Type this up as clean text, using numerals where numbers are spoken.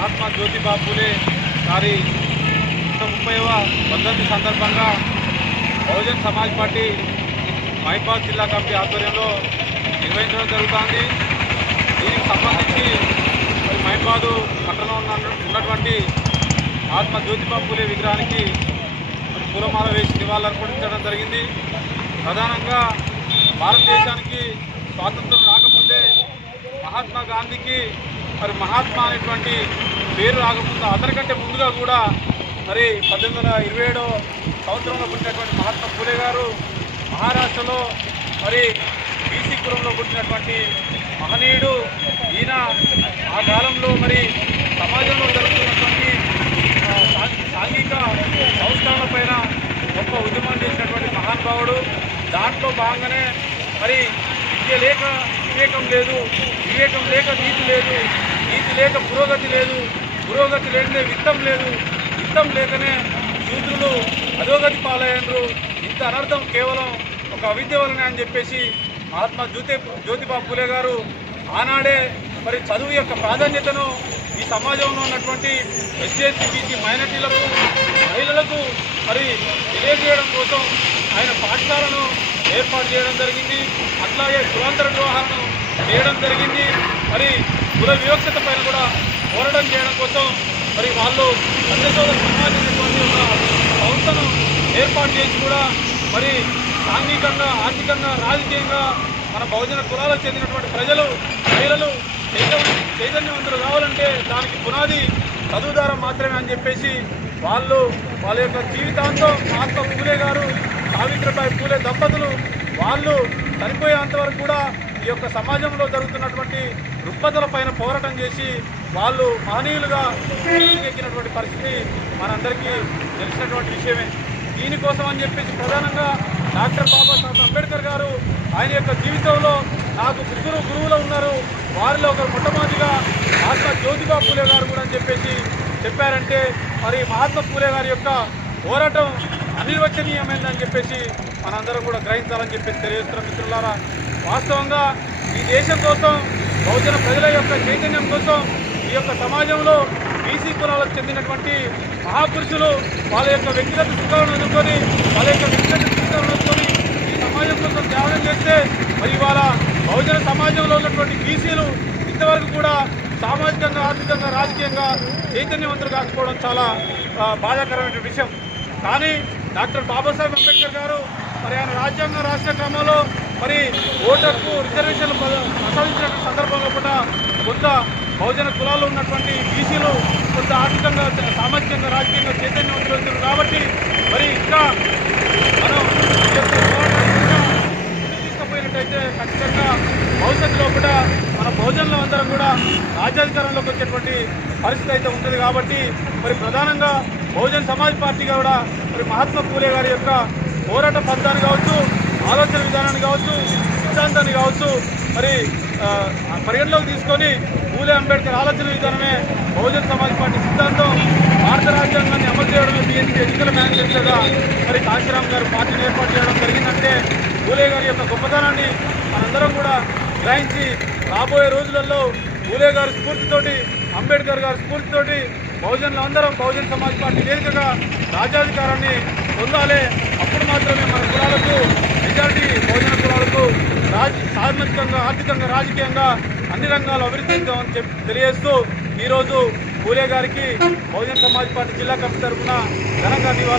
మహాత్మా జ్యోతిబా పూలే గారి 130వ వర్ధంతి సందర్భంగా బహుజన్ సమాజ్ పార్టీ మహిబాద్ జిల్లా కమిటీ ఆధ్వర్యంలో నిర్వహించడం జరుగుతుంది. దీనికి సంబంధించి మహిబాద్ పట్టణంలో ఉన్నటువంటి మహాత్మా జ్యోతిబా పూలే విగ్రహానికి పూలమాల వేసి నివాళులర్పించడం జరిగింది. ప్రధానంగా భారతదేశానికి స్వాతంత్రం రాకముందే మహాత్మా గాంధీకి మహాత్మా అనేటువంటి పేరు రాకముందు అతనికంటే ముందుగా కూడా 1827 సంవత్సరంలో పుట్టినటువంటి మహాత్మా పూలే గారు మహారాష్ట్రలో బీసీ కులంలో పుట్టినటువంటి మహనీయుడు. ఈయన ఆ కాలంలో సమాజంలో జరుగుతున్నటువంటి సాంఘిక సంస్కరణలపైన గొప్ప ఉద్యమం చేసినటువంటి మహానుభావుడు. దాంట్లో భాగంగానే విద్య లేక వివేకం లేదు, వివేకం లేక నీతి లేదు, నీతి లేక పురోగతి లేదు, పురోగతి లేకనే విత్తం లేదు, విత్తం లేకనే శూద్రులు అధోగతి పాలయ్యారు. ఇంత అనర్థం కేవలం ఒక అవిద్య వలనే అని చెప్పేసి మహాత్మా జ్యోతిబా పూలే గారు ఆనాడే చదువు యొక్క ప్రాధాన్యతను ఈ సమాజంలో ఉన్నటువంటి ఎస్సీ బీసీ మైనారిటీలకు మహిళలకు తెలియజేయడం కోసం ఆయన పాఠశాలను ఏర్పాటు చేయడం జరిగింది. అట్లాగే కులాంతర వివాహాలను చేయడం జరిగింది. కుల వివక్షత పైన కూడా పోరాటం చేయడం కోసం వాళ్ళు అన్యసోదర సమాజం అనేటువంటి ఒక సంస్థను ఏర్పాటు చేసి కూడా సాంఘికంగా ఆర్థికంగా రాజకీయంగా మన బహుజన కులాలకు చెందినటువంటి ప్రజలు మహిళలు చైతన్యవంతులు కావాలంటే దానికి పునాది చదువు ద్వారా మాత్రమే అని చెప్పేసి వాళ్ళ యొక్క జీవితాంతం మహాత్మా పూలే గారు సావిత్రిబాయి పూలే దంపతులు వాళ్ళు చనిపోయేంతవరకు కూడా ఈ యొక్క సమాజంలో జరుగుతున్నటువంటి రుగ్మతల పైన పోరాటం చేసి వాళ్ళు మహనీయులుగా ఎక్కినటువంటి పరిస్థితి మనందరికీ తెలిసినటువంటి విషయమే. దీనికోసం అని చెప్పేసి ప్రధానంగా డాక్టర్ బాబాసాహెబ్ అంబేద్కర్ గారు ఆయన యొక్క జీవితంలో నాకు ముగ్గురు గురువులు ఉన్నారు, వారిలో ఒకరు మొట్టమొదటిగా మహాత్మా జ్యోతిబా పూలే గారు కూడా అని చెప్పేసి చెప్పారంటే మహాత్మా పూలే గారి యొక్క పోరాటం అనిర్వచనీయమైందని చెప్పేసి మనందరం కూడా గ్రహించాలని చెప్పేసి తెలియజేస్తున్న మిత్రులారా, వాస్తవంగా ఈ దేశం కోసం బహుజన ప్రజల యొక్క చైతన్యం కోసం ఈ యొక్క సమాజంలో బీసీ కులాలకు చెందినటువంటి మహాపురుషులు వాళ్ళ యొక్క వ్యక్తిగత సుఖాలను అందుకొని వాళ్ళ యొక్క వ్యక్తిగత జీవితాలను అందుకొని ఈ సమాజం కోసం త్యాగం చేస్తే ఇవాళ బహుజన సమాజంలో ఉన్నటువంటి బీసీలు ఇంతవరకు కూడా సామాజికంగా ఆర్థికంగా రాజకీయంగా చైతన్యవంతులు కాకపోవడం చాలా బాధాకరమైన విషయం. కానీ డాక్టర్ బాబాసాహెబ్ అంబేద్కర్ గారు ఆయన రాజ్యాంగం రాసిన క్రమంలో ఓటర్కు రిజర్వేషన్లు ప్రసాదించిన సందర్భంలో కూడా కొంత బహుజన కులాల్లో ఉన్నటువంటి బీసీలు కొంత ఆర్థికంగా సామాజికంగా రాజకీయంగా చైతన్యవంతులు అవుతున్నారు. కాబట్టి ఇంకా మనం తీసుకుపోయినట్టయితే ఖచ్చితంగా భవిష్యత్తులో కూడా మన బహుజనులు అందరం కూడా రాజ్యాధికారంలోకి వచ్చేటువంటి పరిస్థితి అయితే ఉంటుంది. కాబట్టి ప్రధానంగా బహుజన్ సమాజ్ పార్టీగా కూడా మహాత్మా పూలే గారి యొక్క పోరాట పంతాన్ని కావచ్చు, ఆలోచన విధానాన్ని కావచ్చు, సిద్ధాంతాన్ని కావచ్చు పరిగణలోకి తీసుకొని పూలే అంబేద్కర్ ఆలోచన విధానమే బహుజన్ సమాజ్ పార్టీ సిద్ధాంతం. భారత రాజ్యాంగాన్ని అమలు చేయడమే బీఎన్పీ ఎన్నికల మేనిఫెస్టోగా కాశీరామ్ గారు పార్టీని ఏర్పాటు చేయడం జరిగిందంటే పూలే గారి యొక్క గొప్పతనాన్ని మనందరం కూడా గ్రహించి రాబోయే రోజులలో పూలే గారి స్ఫూర్తితోటి, అంబేద్కర్ గారి స్ఫూర్తితోటి బహుజనులు అందరం బహుజన్ సమాజ్ పార్టీ వేదికగా రాజ్యాధికారాన్ని పొందాలి. అప్పుడు మాత్రమే మన కులాలకు మెజారిటీ బహుజన కులాలకు సామాజికంగా ఆర్థికంగా రాజకీయంగా అన్ని రంగాలు అభివృద్ధి చెందామని తెలియజేస్తూ ఈరోజు పూలే గారికి బహుజన్ సమాజ్ పార్టీ జిల్లా కమిటీ తరఫున ఘనంగా నివాళులు